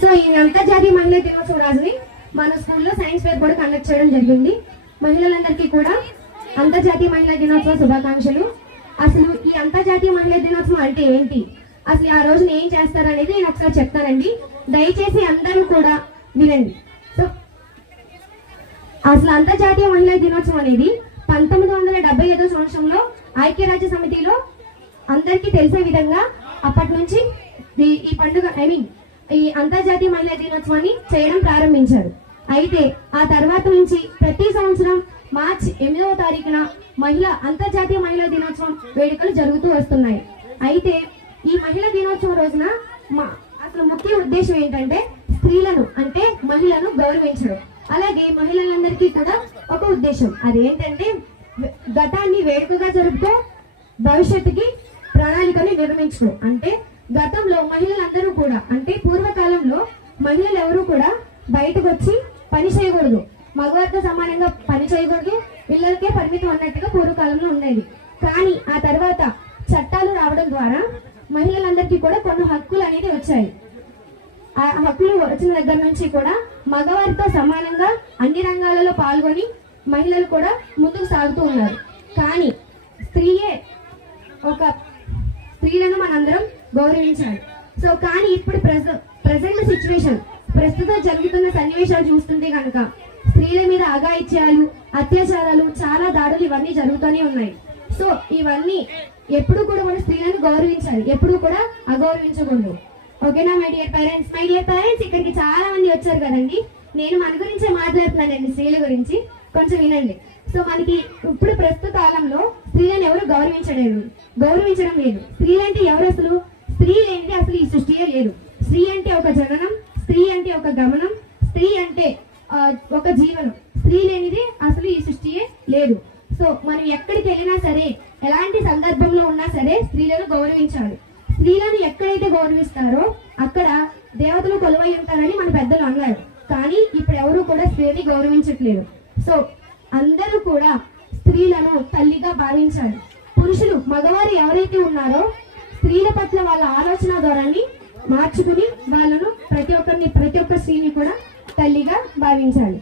So ఈ అంతర్జాతీయ మహిళా దినోత్సవం రోజుని మన స్కూల్లో సైన్స్ ఫేర్ కూడా కండక్ట్ చేయడం జరిగింది. మహిళలందరికీ కూడా అంతర్జాతీయ మహిళా దినోత్సవ శుభాకాంక్షలు. అసలు ఈ అంతర్జాతీయ మహిళా దినోత్సవం అంటే ఏంటి, అసలు ఆ రోజున ఏం చేస్తారనేది నేను ఒకసారి చెప్తానండి. దయచేసి అందరూ కూడా వినండి. సో అసలు అంతర్జాతీయ మహిళా దినోత్సవం అనేది 1975 సంవత్సరంలో ఐక్యరాజ్య సమితిలో అందరికీ తెలిసే విధంగా అప్పటి నుంచి ఈ పండుగ ఈ అంతర్జాతీయ మహిళా దినోత్సవాన్ని చేయడం ప్రారంభించారు. అయితే ఆ తర్వాత నుంచి ప్రతి సంవత్సరం మార్చి 8వ తారీఖున అంతర్జాతీయ మహిళా దినోత్సవం వేడుకలు జరుగుతూ వస్తున్నాయి. అయితే ఈ మహిళా దినోత్సవం రోజున అసలు ముఖ్య ఉద్దేశం ఏంటంటే స్త్రీలను అంటే మహిళను గౌరవించడం. అలాగే మహిళలందరికీ కూడా ఒక ఉద్దేశం, అదేంటంటే గతాన్ని వేడుకగా జరుపుతూ భవిష్యత్తుకి ప్రణాళికని నిర్మించడం. అంటే గతంలో మహిళలందరూ కూడా అంటే పూర్వకాలంలో మహిళలు ఎవరు కూడా బయటకు వచ్చి పని చేయకూడదు, మగవారితో సమానంగా పని చేయకూడదు, పిల్లలకే పరిమితం అన్నట్టుగా పూర్వకాలంలో ఉండేది. కానీ ఆ తర్వాత చట్టాలు రావడం ద్వారా మహిళలందరికీ కూడా కొన్ని హక్కులు అనేది వచ్చాయి. ఆ హక్కులు వచ్చిన దగ్గర నుంచి కూడా మగవారితో సమానంగా అన్ని రంగాలలో పాల్గొని మహిళలు కూడా ముందుకు సాగుతూ ఉన్నారు. కానీ స్త్రీలను మనందరం గౌరవించాలి. సో కానీ ఇప్పుడు ప్రజెంట్ సిచ్యువేషన్ ప్రస్తుతం జరుగుతున్న సన్నివేశాలు చూస్తుంటే కనుక స్త్రీల మీద అఘాయిత్యాలు, అత్యాచారాలు, చాలా దాడులు ఇవన్నీ జరుగుతూనే ఉన్నాయి. సో ఇవన్నీ ఎప్పుడు కూడా మన స్త్రీలను గౌరవించాలి, ఎప్పుడు కూడా అగౌరవించకూడదు. ఓకేనా మై డియర్ పేరెంట్స్ ఇక్కడికి చాలా మంది వచ్చారు కదండి. నేను మన గురించే మాట్లాడుతున్నానండి, స్త్రీల గురించి కొంచెం వినండి. సో మనకి ఇప్పుడు ప్రస్తుత కాలంలో స్త్రీలను ఎవరు గౌరవించడం లేదు. స్త్రీలంటే ఎవరు, అసలు స్త్రీ లేనిది అసలు ఈ సృష్టియే లేదు. స్త్రీ అంటే ఒక జననం, స్త్రీ అంటే ఒక గమనం, స్త్రీ అంటే ఒక జీవనం. స్త్రీ లేనిది అసలు ఈ సృష్టియే లేదు. సో మనం ఎక్కడికి వెళ్ళినా సరే, ఎలాంటి సందర్భంలో ఉన్నా సరే స్త్రీలను గౌరవించాలి. స్త్రీలను ఎక్కడైతే గౌరవిస్తారో అక్కడ దేవతలు కొలువై ఉంటారని మన పెద్దలు అన్నారు. కానీ ఇప్పుడు ఎవరు కూడా స్త్రీని గౌరవించట్లేదు. సో అందరూ కూడా స్త్రీలను తల్లిగా భావించాలి. పురుషులు, మగవారు ఎవరైతే ఉన్నారో స్త్రీల పట్ల వాళ్ళ ఆలోచన ధోరణి మార్చుకుని వాళ్ళను ప్రతి ఒక్క స్త్రీని కూడా తల్లిగా భావించాలి.